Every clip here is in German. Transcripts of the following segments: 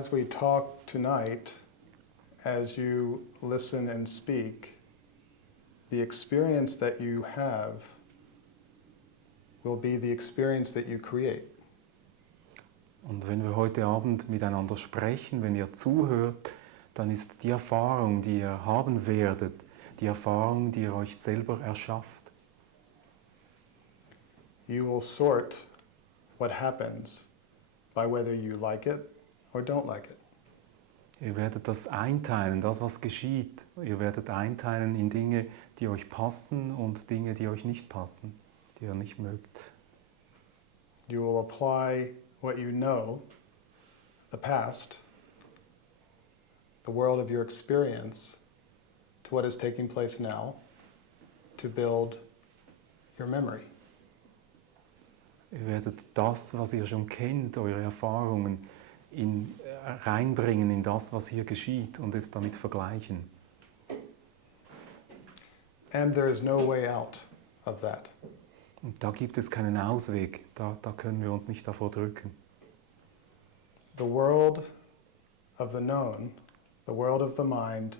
as we talk tonight, as you listen and speak, the experience that you have will be the experience that you create. Und wenn wir heute Abend miteinander sprechen, wenn ihr zuhört, dann ist die Erfahrung, die ihr haben werdet, die Erfahrung, die ihr euch selber erschafft. You will sort what happens by whether you like it or don't like it. Ihr werdet das einteilen, das was geschieht. Ihr werdet einteilen in Dinge, die euch passen und Dinge, die euch nicht passen, die ihr nicht mögt. You will apply what you know, the past, the world of your experience, to what is taking place now, to build your memory. Ihr werdet das, was ihr schon kennt, eure Erfahrungen, reinbringen in das, was hier geschieht und es damit vergleichen. And there is no way out of that. Und da gibt es keinen Ausweg, da können wir uns nicht davor drücken. The world of the known, the world of the mind,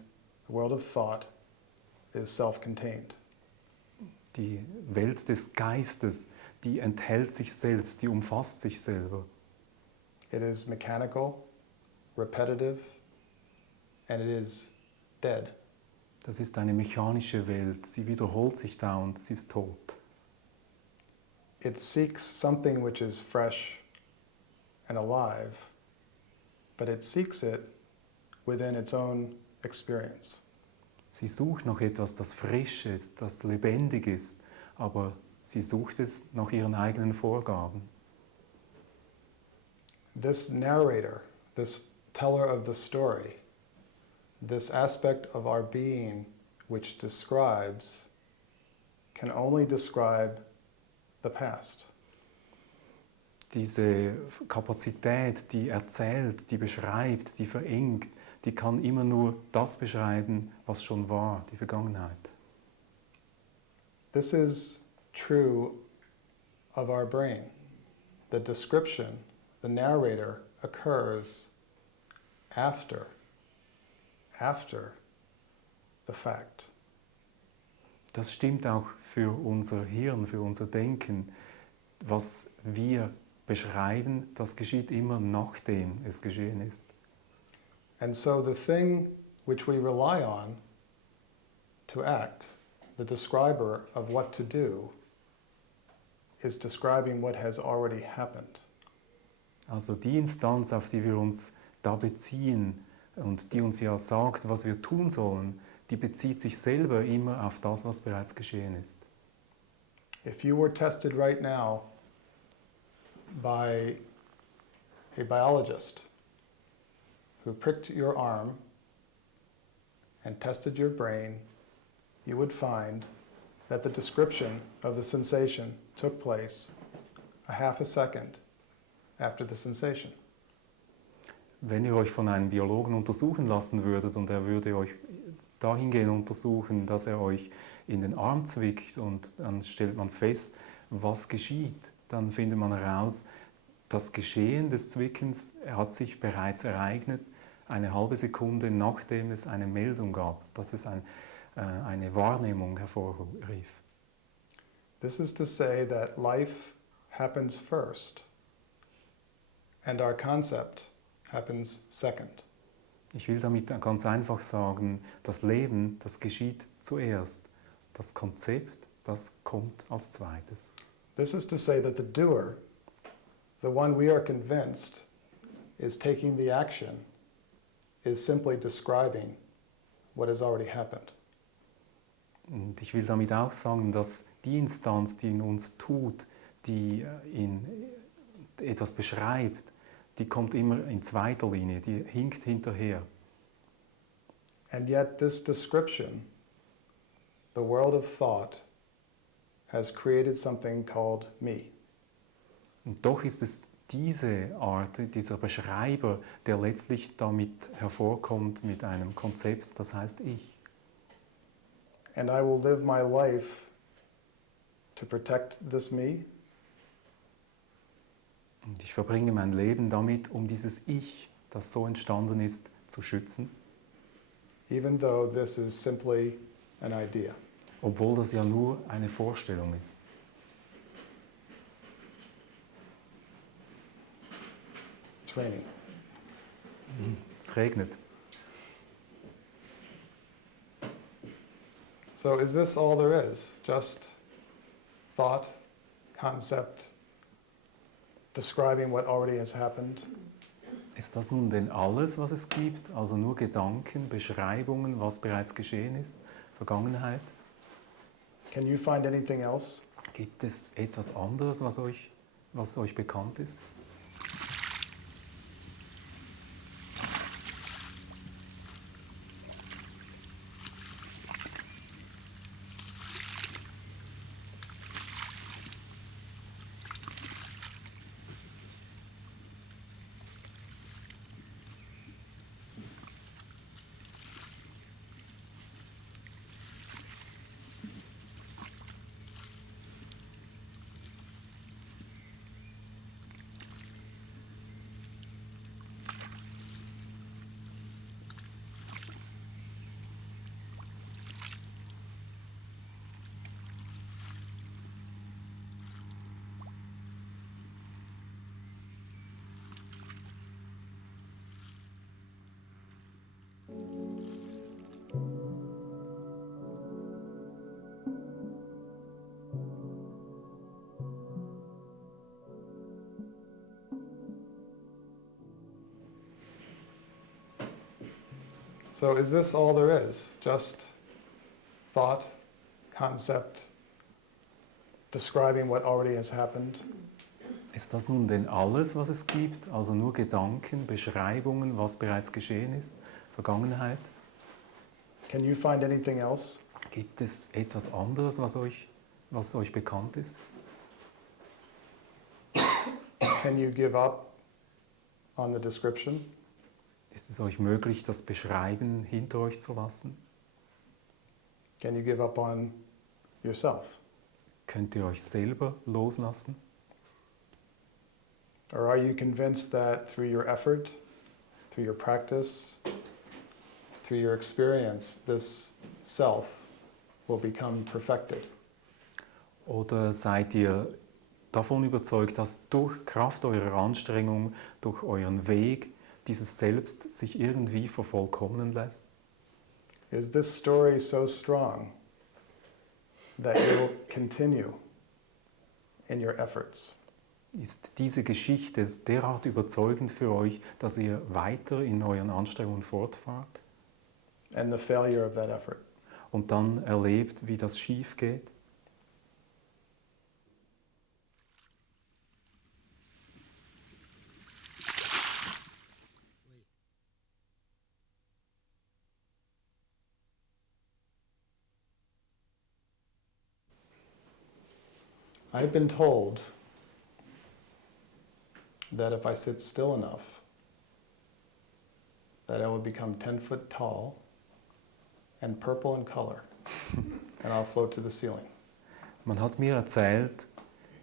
the world of thought is self-contained. Die Welt des Geistes, die enthält sich selbst, die umfasst sich selber. It is mechanical, repetitive, and it is dead. Das ist eine mechanische Welt, sie wiederholt sich dauernd, sie ist tot. It seeks something which is fresh and alive, but it seeks it within its own experience. Sie sucht nach etwas, das frisch ist, das lebendig ist, aber sie sucht es nach ihren eigenen Vorgaben. This narrator, this teller of the story, this aspect of our being which describes, can only describe the past. Diese Kapazität, die erzählt, die beschreibt, die verengt, die kann immer nur das beschreiben, was schon war, die Vergangenheit. This is true of our brain. The description, the narrator occurs after the fact. Das stimmt auch für unser Hirn, für unser Denken. Was wir beschreiben, das geschieht immer nachdem es geschehen ist. And so the thing which we rely on to act, the describer of what to do, is describing what has already happened. Also die Instanz, auf die wir uns da beziehen und die uns ja sagt, was wir tun sollen, die bezieht sich selber immer auf das, was bereits geschehen ist. If you were tested right now by a biologist who pricked your arm and tested your brain, you would find that the description of the sensation took place a half a second after the sensation. Wenn ihr euch von einem Biologen untersuchen lassen würdet und er würde euch dahingehend untersuchen, dass er euch in den Arm zwickt und dann stellt man fest, was geschieht, dann findet man heraus, das Geschehen des Zwickens hat sich bereits ereignet, eine halbe Sekunde nachdem es eine Meldung gab, dass es eine Wahrnehmung hervorrief. This is to say that life happens first and our concept happens second. Ich will damit ganz einfach sagen, das Leben, das geschieht zuerst. Das Konzept, das kommt als zweites. This is to say that the doer, the one we are convinced is taking the action, is simply describing what has already happened. Und ich will damit auch sagen, dass die Instanz, die in uns tut, die etwas beschreibt, die kommt immer in zweiter Linie, die hinkt hinterher. And yet this description, the world of thought, has created something called me. Und doch ist es diese Art, dieser Beschreiber, der letztlich damit hervorkommt mit einem Konzept, das heißt ich. And I will live my life to protect this me. Und ich verbringe mein Leben damit, um dieses Ich das so entstanden ist, zu schützen, even though this is simply an idea. obwohl das ja nur eine Vorstellung ist. It's raining. Es regnet. So is this all there is? Just thought, concept, describing what already has happened? Ist das nun denn alles, was es gibt? Also nur Gedanken, Beschreibungen, was bereits geschehen ist, Vergangenheit? Can you find anything else? Gibt es etwas anderes, was euch bekannt ist? So is this all there is? Just thought, concept, describing what already has happened? Ist das nun denn alles, was es gibt? Also nur Gedanken, Beschreibungen, was bereits geschehen ist, Vergangenheit? Can you find anything else? Gibt es etwas anderes, was euch bekannt ist? Can you give up on the description? Ist es euch möglich, das Beschreiben hinter euch zu lassen? Can you give up on yourself? Könnt ihr euch selber loslassen? Or are you convinced that through your effort, through your practice, through your experience, this self will become perfected? Oder seid ihr davon überzeugt, dass durch Kraft eurer Anstrengung, durch euren Weg, dieses Selbst sich irgendwie vervollkommnen lässt? Is this story so strong that you'll continue in your efforts? Ist diese Geschichte derart überzeugend für euch, dass ihr weiter in euren Anstrengungen fortfahrt And the failure of that effort? und dann erlebt, wie das schief geht? I've been told that if I sit still enough, that I will become 10 foot tall and purple in color, and I'll float to the ceiling. Man hat mir erzählt,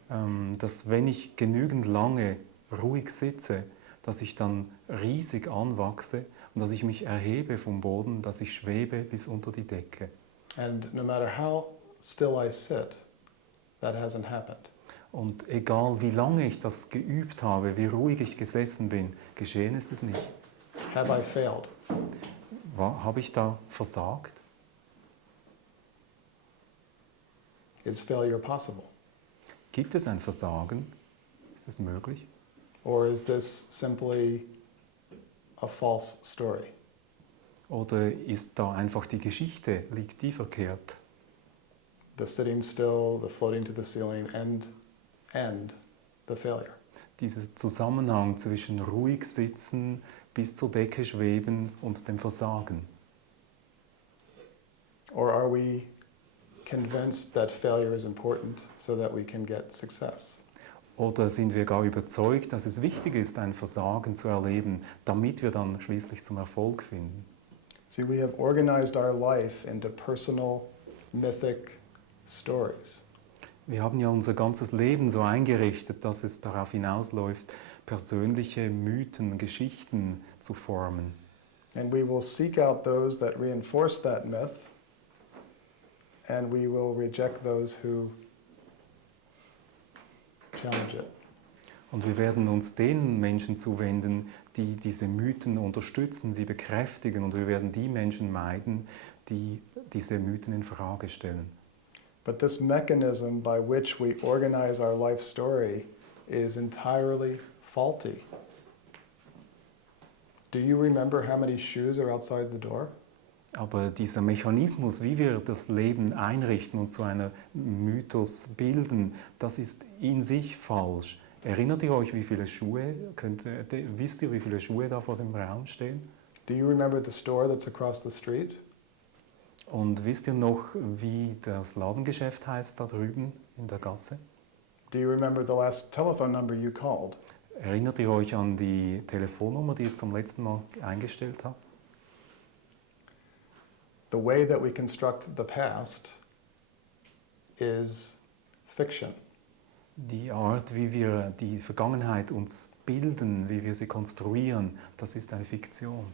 dass wenn ich genügend lange ruhig sitze, dass ich dann riesig anwachse und dass ich mich erhebe vom Boden, dass ich schwebe bis unter die Decke. And no matter how still I sit, that hasn't happened. Und egal wie lange ich das geübt habe, wie ruhig ich gesessen bin, geschehen ist es nicht. Have I failed? Habe ich da versagt? Is failure possible? Gibt es ein Versagen? Ist es möglich? Or is this simply a false story? Oder ist da einfach die Geschichte, liegt die verkehrt? The sitting still, the floating to the ceiling, and the failure. Dieser Zusammenhang zwischen ruhig sitzen, bis zur Decke schweben und dem Versagen. Or are we convinced that failure is important so that we can get success? Oder sind wir gar überzeugt, dass es wichtig ist, ein Versagen zu erleben, damit wir dann schließlich zum Erfolg finden? See, we have organized our life into personal, mythic stories. Wir haben ja unser ganzes Leben so eingerichtet, dass es darauf hinausläuft, persönliche Mythen, Geschichten zu formen. And we will seek out those that reinforce that myth, and we will reject those who challenge it. Und wir werden uns den Menschen zuwenden, die diese Mythen unterstützen, sie bekräftigen, und wir werden die Menschen meiden, die diese Mythen in Frage stellen. But this mechanism by which we organize our life story is entirely faulty. Do you remember how many shoes are outside the door? Aber dieser Mechanismus, wie wir das Leben einrichten und zu einem Mythos bilden, das ist in sich falsch. Erinnert ihr euch, wie viele Schuhe, wisst ihr, wie viele Schuhe da vor dem Raum stehen? Do you remember the store that's across the street? Und wisst ihr noch, wie das Ladengeschäft heißt da drüben in der Gasse? Do you remember the last telephone number you called? Erinnert ihr euch an die Telefonnummer, die ihr zum letzten Mal eingestellt habt? The way that we construct the past is fiction. Die Art, wie wir die Vergangenheit uns bilden, wie wir sie konstruieren, das ist eine Fiktion.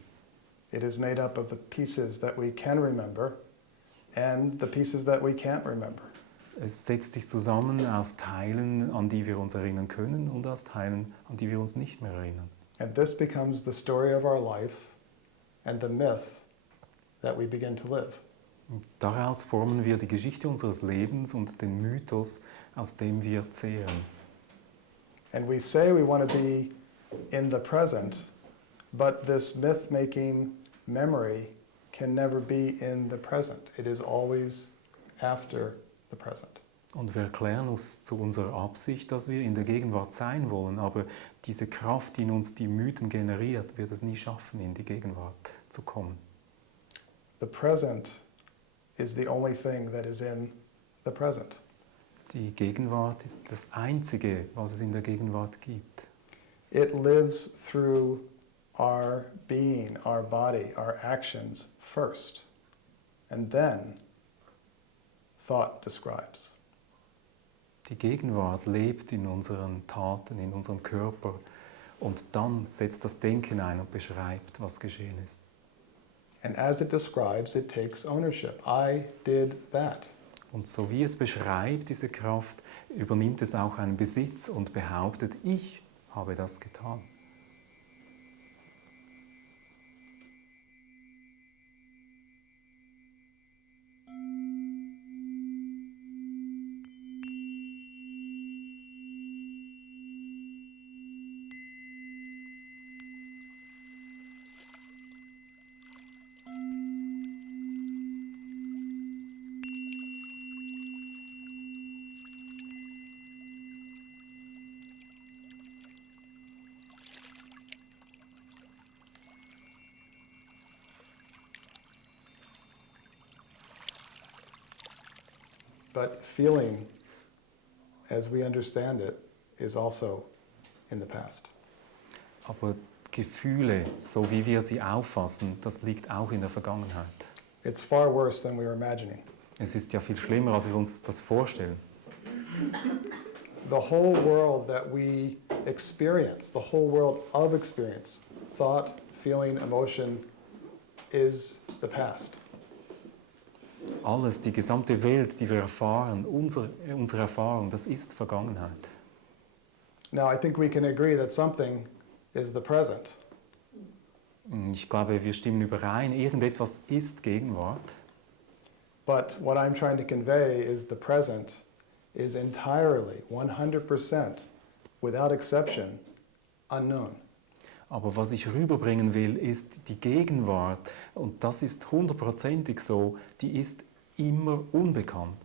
It is made up of the pieces that we can remember and the pieces that we can't remember. Es setzt sich zusammen aus Teilen, an die wir uns erinnern können, und aus Teilen, an die wir uns nicht mehr erinnern. And this becomes the story of our life and the myth that we begin to live. Und daraus formen wir die Geschichte unseres Lebens und den Mythos, aus dem wir zehren. And we say we want to be in the present, but this myth-making memory can never be in the present. It is always after the present. Und wir erklären uns zu unserer Absicht, dass wir in der Gegenwart sein wollen, aber diese Kraft, die in uns die Mythen generiert, wird es nie schaffen, in die Gegenwart zu kommen. The present is the only thing that is in the present. Die Gegenwart ist das Einzige, was es in der Gegenwart gibt. It lives through our being, our body, our actions first. And then thought describes. Die Gegenwart lebt in unseren Taten, in unserem Körper, und dann setzt das Denken ein und beschreibt, was geschehen ist. And as it describes, it takes ownership. I did that. Und so wie es beschreibt, diese Kraft, übernimmt es auch einen Besitz und behauptet, ich habe das getan. But feeling, as we understand it, is also in the past. Aber Gefühle, so wie wir sie auffassen, das liegt auch in der Vergangenheit. It's far worse than we were imagining. Es ist ja viel schlimmer, als wir uns das vorstellen. The whole world that we experience, the whole world of experience, thought, feeling, emotion, is the past. Alles, die gesamte Welt, die wir erfahren, unsere Erfahrung, das ist Vergangenheit. Now, I think we can agree that something is the present. Ich glaube, wir stimmen überein, irgendetwas ist Gegenwart. But what I'm trying to convey is the present is entirely, 100%, without exception, unknown. Aber was ich rüberbringen will, ist die Gegenwart, und das ist 100%ig so, die ist immer unbekannt.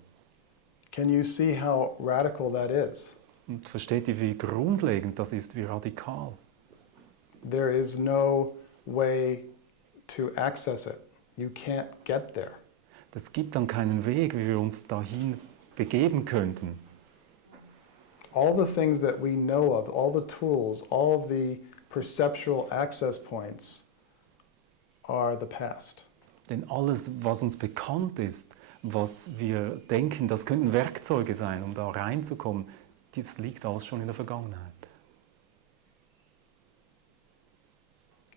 Can you see how radical that is? Und versteht ihr, wie grundlegend das ist, wie radikal? There is no way to access it. You can't get there. Es gibt dann keinen Weg, wie wir uns dahin begeben könnten. All the things that we know of, all the tools, all the perceptual access points are the past. Denn alles, was uns bekannt ist, was wir denken, das könnten Werkzeuge sein, um da reinzukommen, das liegt alles schon in der Vergangenheit.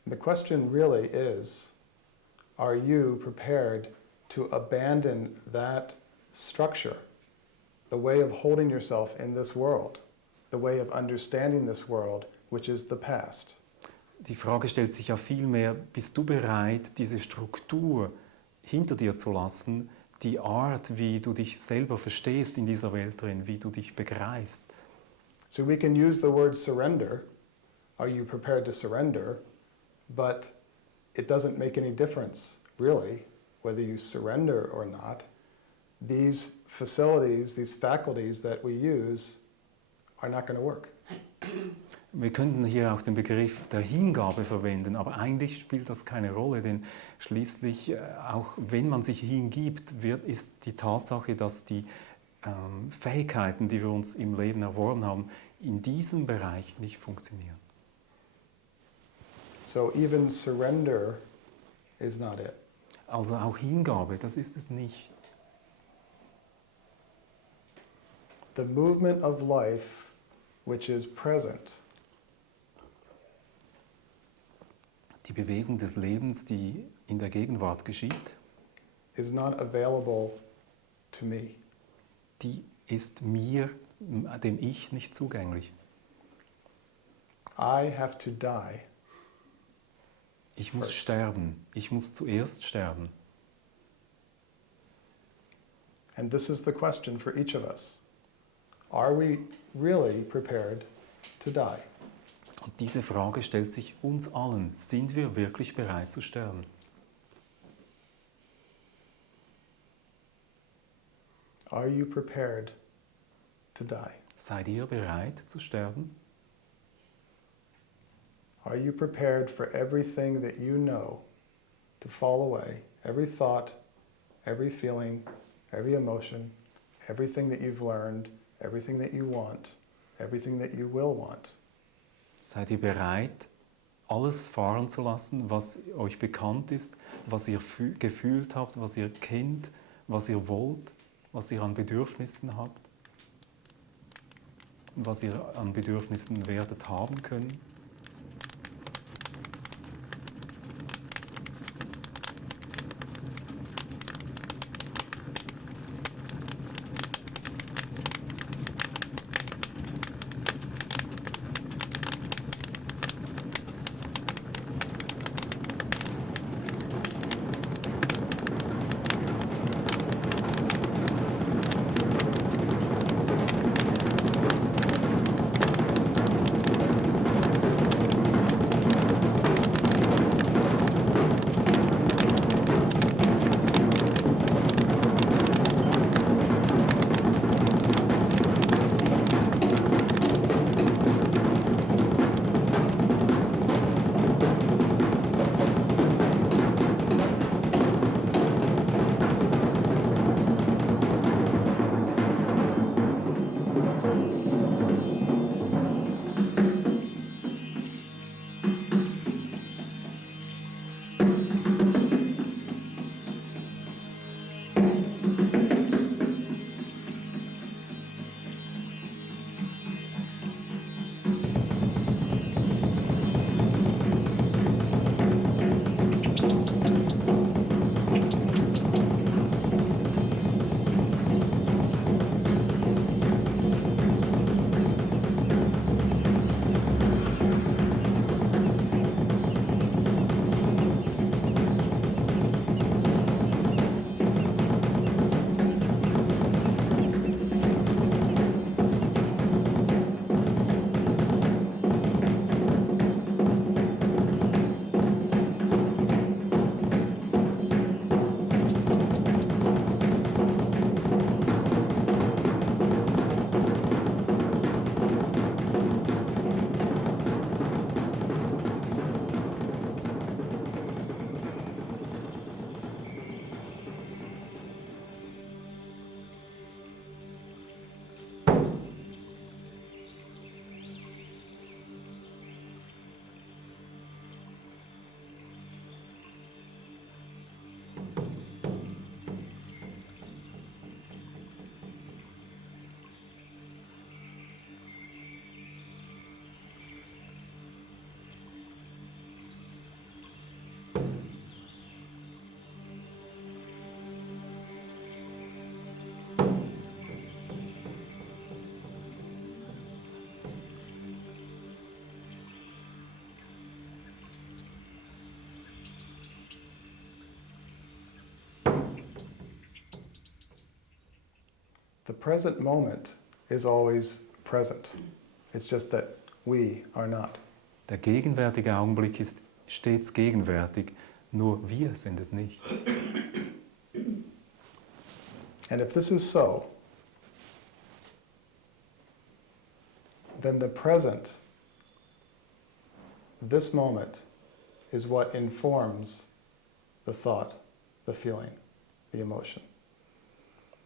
The question really is, are you prepared to abandon that structure, the way of holding yourself in this world, the way of understanding this world, which is the past? Die Frage stellt sich ja vielmehr, bist du bereit, diese Struktur hinter dir zu lassen, die Art, wie du dich selber verstehst in dieser Welt drin, wie du dich begreifst? So we can use the word surrender. Are you prepared to surrender? But it doesn't make any difference, really, whether you surrender or not. These facilities, these faculties that we use are not going to work. Wir könnten hier auch den Begriff der Hingabe verwenden, aber eigentlich spielt das keine Rolle, denn schließlich, auch wenn man sich hingibt, ist die Tatsache, dass die Fähigkeiten, die wir uns im Leben erworben haben, in diesem Bereich nicht funktionieren. So even surrender is not it. Also auch Hingabe, das ist es nicht. The movement of life, which is present, Die Bewegung des Lebens, die in der Gegenwart geschieht, is not available to me. die ist mir, dem Ich, nicht zugänglich. I have to die. Ich muss First. sterben. Ich muss zuerst sterben. And this is the question for each of us. Are we really prepared to die? Und diese Frage stellt sich uns allen. Sind wir wirklich bereit zu sterben? Are you prepared to die? Seid ihr bereit zu sterben? Are you prepared for everything that you know to fall away? Every thought, every feeling, every emotion, everything that you've learned, everything that you want, everything that you will want. Seid ihr bereit, alles fahren zu lassen, was euch bekannt ist, was ihr gefühlt habt, was ihr kennt, was ihr wollt, was ihr an Bedürfnissen habt, was ihr an Bedürfnissen werdet haben können? The present moment is always present. It's just that we are not. Der gegenwärtige Augenblick ist stets gegenwärtig, nur wir sind es nicht. And if this is so, then the present, this moment, is what informs the thought, the feeling, the emotion.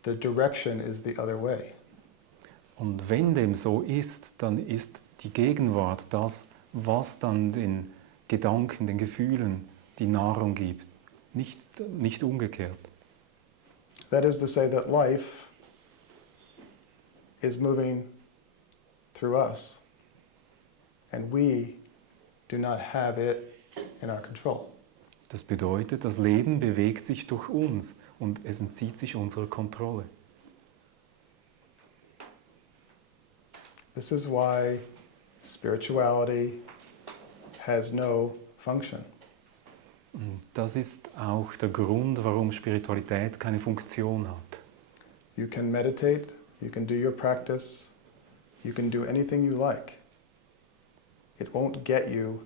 The direction is the other way. Und wenn dem so ist, dann ist die Gegenwart das, was dann den Gedanken, den Gefühlen die Nahrung gibt, nicht umgekehrt. That is to say that life is moving through us, and we do not have it in our control. Das bedeutet, das Leben bewegt sich durch uns und es entzieht sich unserer Kontrolle. This is why spirituality has no function. Und das ist auch der Grund, warum Spiritualität keine Funktion hat. You can meditate, you can do your practice, you can do anything you like. It won't get you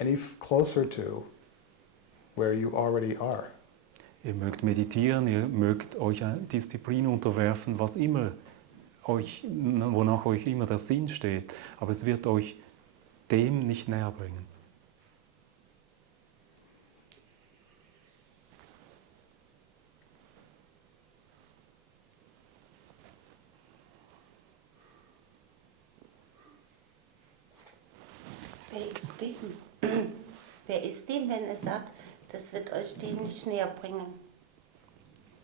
any closer to where you already are. Ihr mögt meditieren, ihr mögt euch einer Disziplin unterwerfen, wonach euch immer der Sinn steht, aber es wird euch dem nicht näher bringen. Wer ist dem, wenn er sagt, das wird euch dem nicht näher bringen?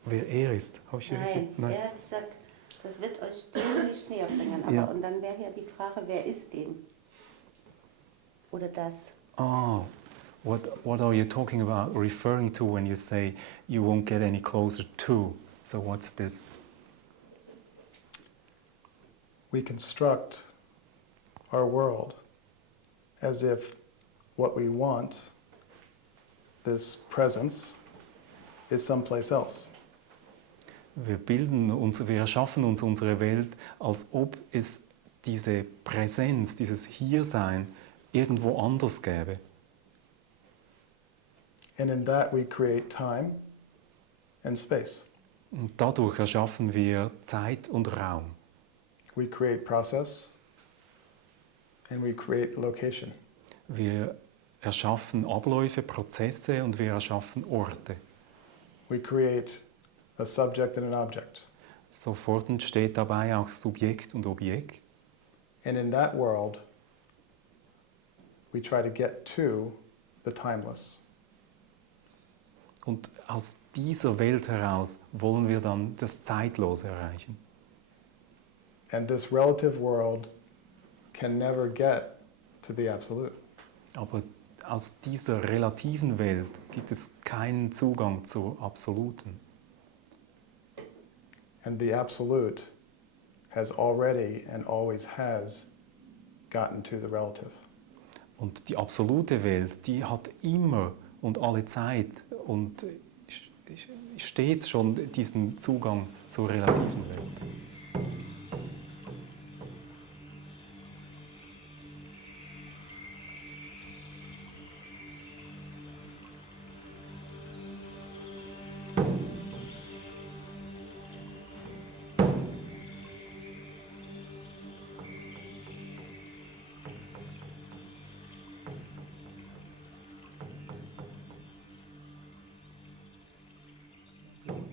Wer er ist? Habe ich richtig? Nein, er sagt, das wird euch dem nicht näher bringen. Aber, Ja. und dann wäre ja die Frage, wer ist dem? Oder das? Oh, what are you talking about, referring to when you say you won't get any closer to? So what's this? We construct our world as if what we want, this presence, is someplace else. Wir erschaffen uns unsere Welt, als ob es diese Präsenz, dieses Hiersein irgendwo anders gäbe. And in that we create time and space. Und dadurch erschaffen wir Zeit und Raum. We create process and we create location. Wir erschaffen Abläufe, Prozesse und wir erschaffen Orte. We create a subject and an object. Sofort entsteht dabei auch Subjekt und Objekt. And in that world, we try to get to the timeless. Und aus dieser Welt heraus wollen wir dann das Zeitlose erreichen. And this relative world can never get to the absolute. Aber aus dieser relativen Welt gibt es keinen Zugang zur Absoluten. And the absolute has already and always has gotten to the relative. Und die absolute Welt, die hat immer und alle Zeit und stets schon diesen Zugang zur relativen Welt.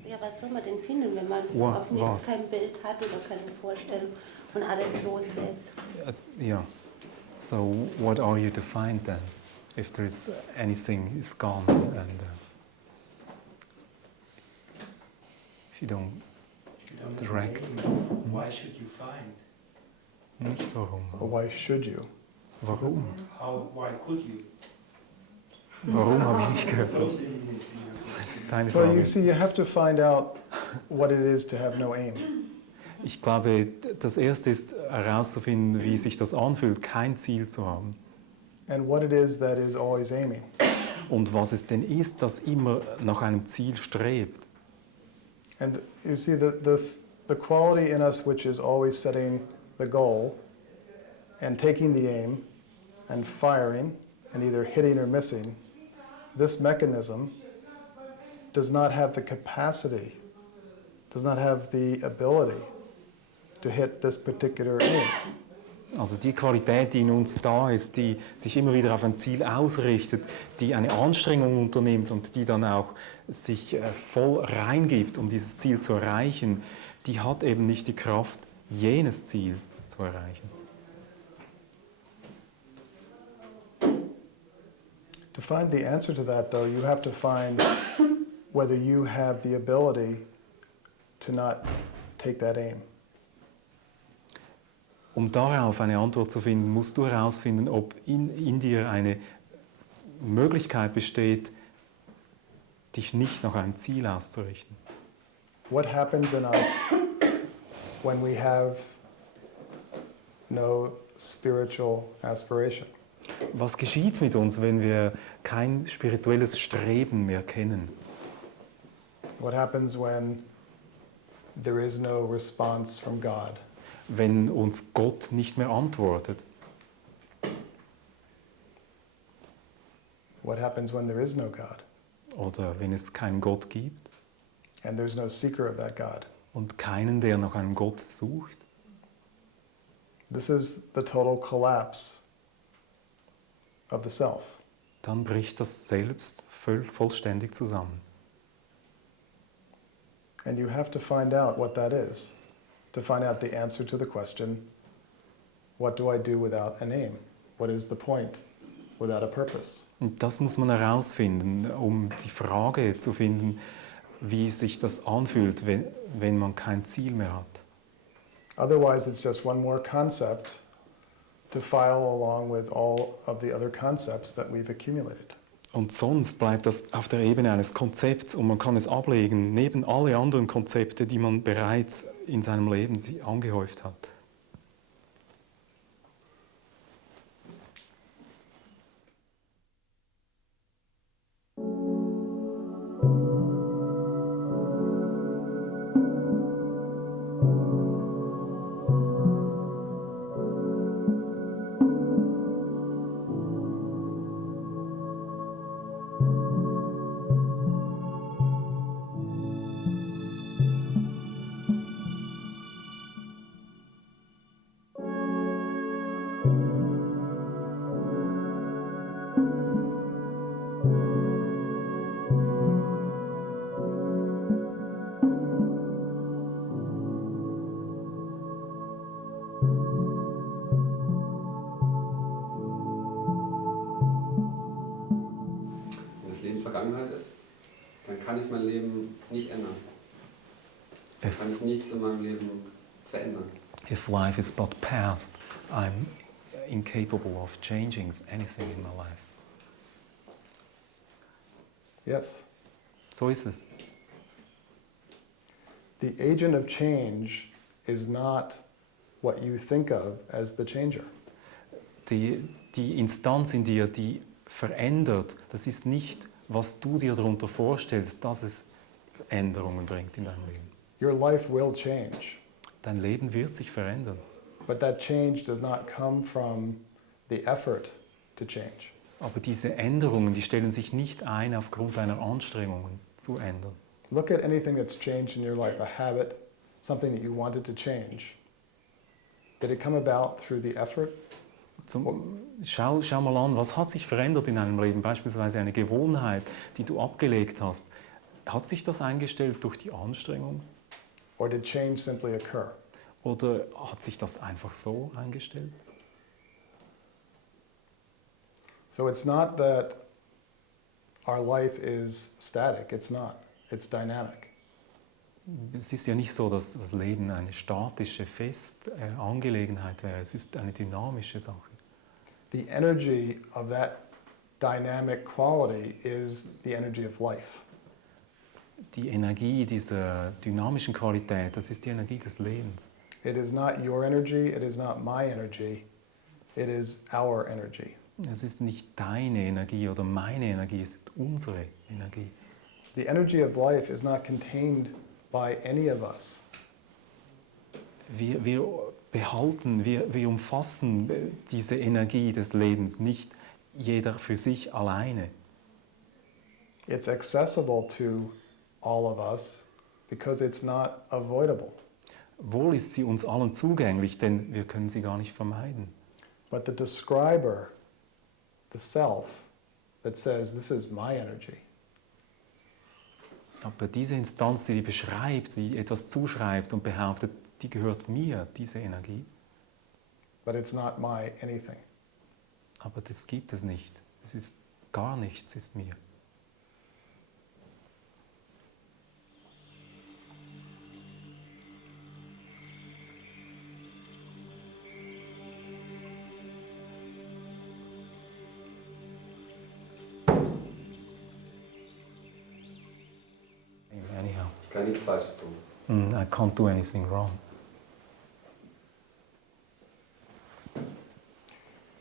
Ja, was soll man denn finden, wenn man auf Was? nichts kein Bild hat oder keine Vorstellung und alles los ist? Yeah. So what are you to find then? If there's anything is gone and if you don't direct. Why should you find? Nicht warum. Why should you? Warum? Why could you? Warum habe ich nicht gehört? Close in. Das ist deine Well, Frage. you see, you have to find out what it is to have no aim. Ich glaube, das Erste ist herauszufinden, wie sich das anfühlt, kein Ziel zu haben. And what it is that is always aiming. Und was es denn ist, das immer nach einem Ziel strebt. And you see, the quality in us which is always setting the goal and taking the aim and firing and either hitting or missing, this mechanism does not have the capacity, does not have the ability to hit this particular aim. Also die Qualität, die in uns da ist, die sich immer wieder auf ein Ziel ausrichtet, die eine Anstrengung unternimmt und die dann auch sich voll reingibt, um dieses Ziel zu erreichen, die hat eben nicht die Kraft, jenes Ziel zu erreichen. To find the answer to that, though, you have to find whether you have the ability to not take that aim. Um darauf eine Antwort zu finden, musst du herausfinden, ob in dir eine Möglichkeit besteht, dich nicht nach einem Ziel auszurichten. What happens in us when we have no spiritual aspiration? Was geschieht mit uns, wenn wir kein spirituelles Streben mehr kennen? What happens when there is no response from God? Wenn uns Gott nicht mehr antwortet? What happens when there is no God Oder wenn es keinen Gott gibt and there's no seeker of that God? und keinen, der nach einem Gott sucht? This is the total collapse of the self. Dann bricht das Selbst vollständig zusammen. And you have to find out what that is, to find out the answer to the question, what do I do without an aim? What is the point without a purpose? Und das muss man herausfinden, um die Frage zu finden, wie sich das anfühlt, wenn man kein Ziel mehr hat. Otherwise, it's just one more concept to file along with all of the other concepts that we've accumulated. Und sonst bleibt das auf der Ebene eines Konzepts und man kann es ablegen, neben alle anderen Konzepte, die man bereits in seinem Leben angehäuft hat. Wenn das Leben Vergangenheit ist, dann kann ich mein Leben nicht ändern. Dann kann ich nichts in meinem Leben verändern. If life is but past, I'm incapable of changing anything in my life. Yes. So ist es. The agent of change is not what you think of as the changer. Die Instanz in dir, die verändert, das ist nicht, was du dir darunter vorstellst, dass es Änderungen bringt in deinem Leben. Your life will change, Dein Leben wird sich verändern. but that change does not come from the effort to change. Aber diese Änderungen, die stellen sich nicht ein aufgrund deiner Anstrengungen zu ändern. Look at anything that's changed in your life, a habit, something that you wanted to change. Did it come about through the effort? Schau mal an, was hat sich verändert in deinem Leben? Beispielsweise eine Gewohnheit, die du abgelegt hast. Hat sich das eingestellt durch die Anstrengung? Or did change simply occur? Oder hat sich das einfach so eingestellt? So it's not that our life is static, it's not. It's dynamic. Es ist ja nicht so, dass das Leben eine statische, feste Angelegenheit wäre. Es ist eine dynamische Sache. The energy of that dynamic quality is the energy of life. Die Energie dieser dynamischen Qualität, das ist die Energie des Lebens. It is not your energy, it is not my energy, it is our energy. Es ist nicht deine Energie oder meine Energie, es ist unsere Energie. The energy of life is not contained by any of us. Wir behalten, wir umfassen diese Energie des Lebens, nicht jeder für sich alleine. It's accessible to all of us because it's not avoidable. Wohl ist sie uns allen zugänglich, denn wir können sie gar nicht vermeiden. But the describer, the self, that says, this is my energy, Aber diese Instanz, die beschreibt, die etwas zuschreibt und behauptet, die gehört mir, diese Energie, but it's not my anything. aber das gibt es nicht. Es ist gar nichts, ist mir. Anyhow, Ich kann nichts Falsches tun. I can't do anything wrong.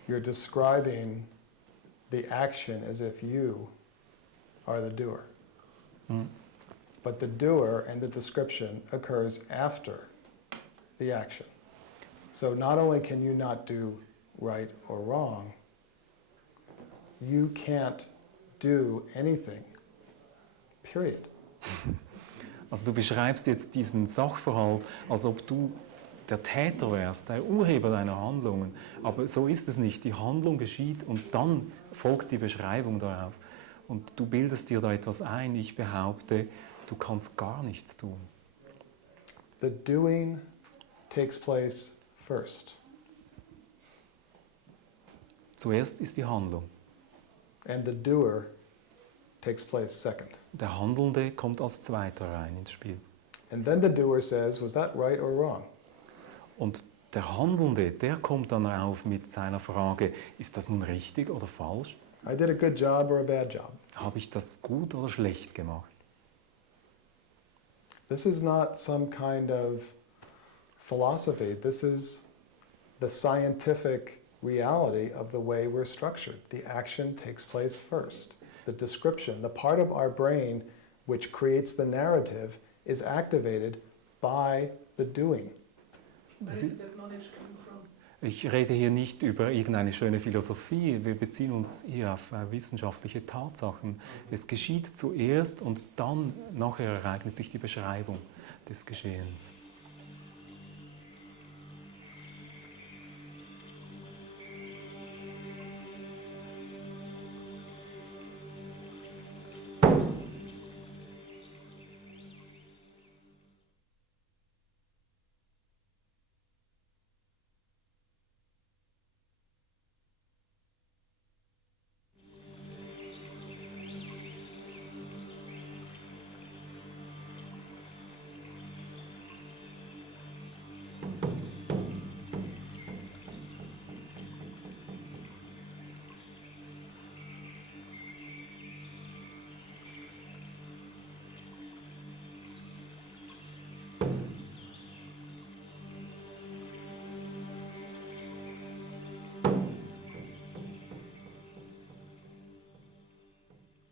You're describing the action as if you are the doer. Mm. But the doer and the description occurs after the action. So not only can you not do right or wrong, you can't do anything, period. Also du beschreibst jetzt diesen Sachverhalt, als ob du der Täter wärst, der Urheber deiner Handlungen. Aber so ist es nicht. Die Handlung geschieht und dann folgt die Beschreibung darauf. Und du bildest dir da etwas ein. Ich behaupte, du kannst gar nichts tun. The doing takes place first, Zuerst ist die Handlung. and the doer takes place second. Der Handelnde kommt als Zweiter rein ins Spiel. And then the doer says, was that right or wrong? Und der Handelnde, der kommt dann auf mit seiner Frage, ist das nun richtig oder falsch? I did a good job or a bad job? Habe ich das gut oder schlecht gemacht? This is not some kind of philosophy. This is the scientific reality of the way we're structured. The action takes place first. The description, the part of our brain which creates the narrative, is activated by the doing. Where is that knowledge coming from? Ich rede hier nicht über irgendeine schöne Philosophie, wir beziehen uns hier auf wissenschaftliche Tatsachen. Es geschieht zuerst und dann, nachher ereignet sich die Beschreibung des Geschehens.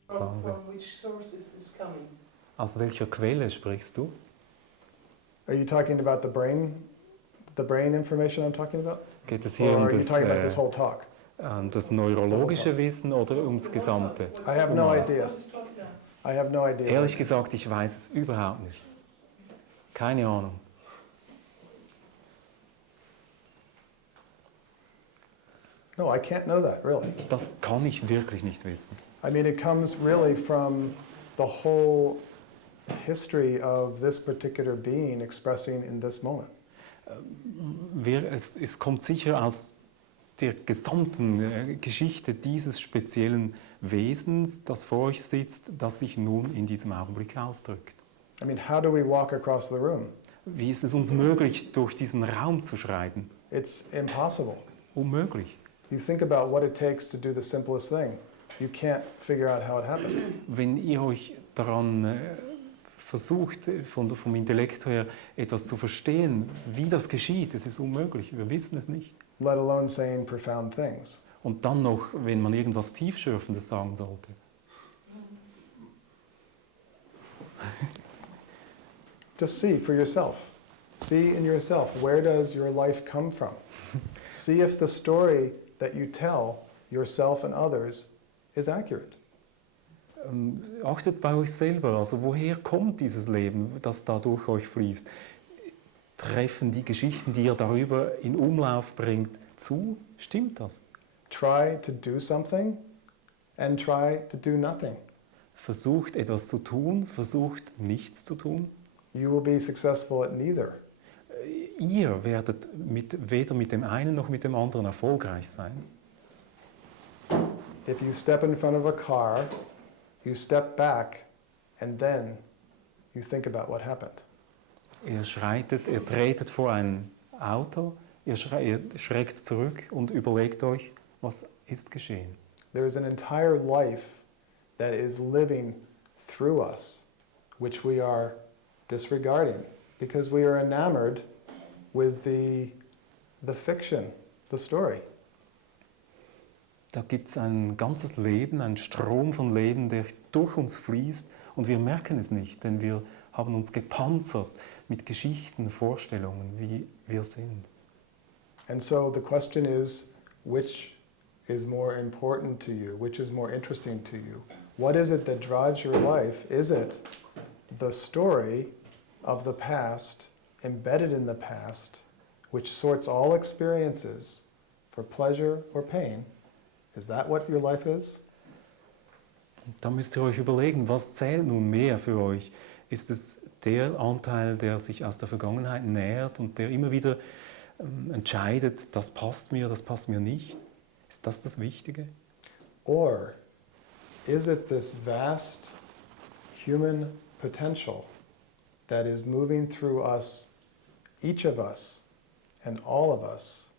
Sagen wir. From which source is this coming? Aus welcher Quelle sprichst du? Are you talking about the brain information I'm talking about? Geht es Or hier um are you talking about this das, whole talk? das neurologische Wissen oder ums Gesamte? I have no Was? idea. What is talking about? I have no idea. Ehrlich gesagt, ich weiß es überhaupt nicht. Keine Ahnung. No, I can't know that, really. Das kann ich wirklich nicht wissen. I mean, it comes really from the whole history of this particular being expressing in this moment. Es kommt sicher aus der gesamten Geschichte dieses speziellen Wesens, das vor euch sitzt, das sich nun in diesem Augenblick ausdrückt. I mean, how do we walk across the room? Wie ist es uns möglich, durch diesen Raum zu schreiten? It's impossible. Unmöglich. You think about what it takes to do the simplest thing. You can't figure out how it happens. Wenn ihr euch daran versucht, vom Intellekt her etwas zu verstehen, wie das geschieht, es ist unmöglich. Wir wissen es nicht. Let alone saying profound things. Und dann noch, wenn man irgendwas Tiefschürfendes sagen sollte. Just see for yourself. See in yourself, where does your life come from? See if the story that you tell yourself and others is accurate. Achtet bei euch selber, also woher kommt dieses Leben, das da durch euch fließt? Treffen die Geschichten, die ihr darüber in Umlauf bringt, zu? Stimmt das? Try to do something and try to do nothing. Versucht etwas zu tun, versucht nichts zu tun. You will be successful at neither. Ihr werdet weder mit dem einen noch mit dem anderen erfolgreich sein. If you step in front of a car, you step back and then you think about what happened. Ihr tretet vor ein Auto, ihr schreckt zurück und überlegt euch, was ist geschehen. There is an entire life that is living through us, which we are disregarding because we are enamored with the fiction, the story. Da gibt es ein ganzes Leben, einen Strom von Leben, der durch uns fließt und wir merken es nicht, denn wir haben uns gepanzert mit Geschichten, Vorstellungen, wie wir sind. And so the question is, which is more important to you? Which is more interesting to you? What is it that drives your life? Is it the story of the past, embedded in the past, which sorts all experiences for pleasure or pain? Is that what your life is? Da müsst ihr euch überlegen, was zählt nun mehr für euch? Ist es der Anteil, der sich aus der Vergangenheit nährt und der immer wieder entscheidet, das passt mir nicht? Ist das das Wichtige? Or is it this vast human potential that is moving through us, each of us, and all of us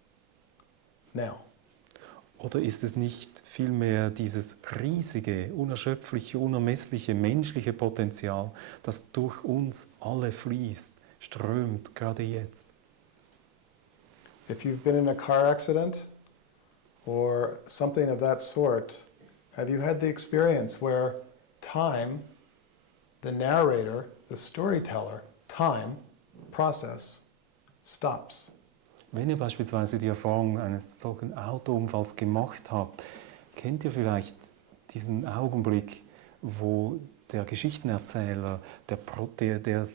now? Oder ist es nicht vielmehr dieses riesige, unerschöpfliche, unermessliche menschliche Potenzial, das durch uns alle fließt, strömt, gerade jetzt? If you've been in a car accident or something of that sort, have you had the experience where time, the narrator, the storyteller, time, process, stops? Wenn ihr beispielsweise die Erfahrung eines solchen Autounfalls gemacht habt, kennt ihr vielleicht diesen Augenblick, wo der Geschichtenerzähler, der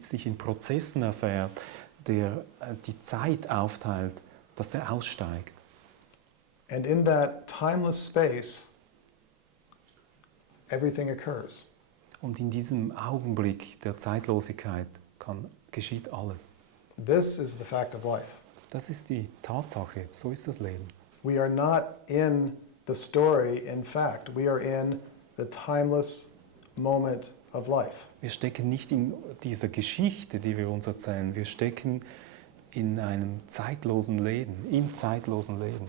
sich in Prozessen erfährt, der die Zeit aufteilt, dass der aussteigt. And in that timeless space, everything occurs. Und in diesem Augenblick der Zeitlosigkeit geschieht alles. This is the fact of life. Das ist die Tatsache, so ist das Leben. We are not in the story, in fact. We are in the timeless moment of life. Wir stecken nicht in dieser Geschichte, die wir uns erzählen. Wir stecken in einem zeitlosen Leben, im zeitlosen Leben.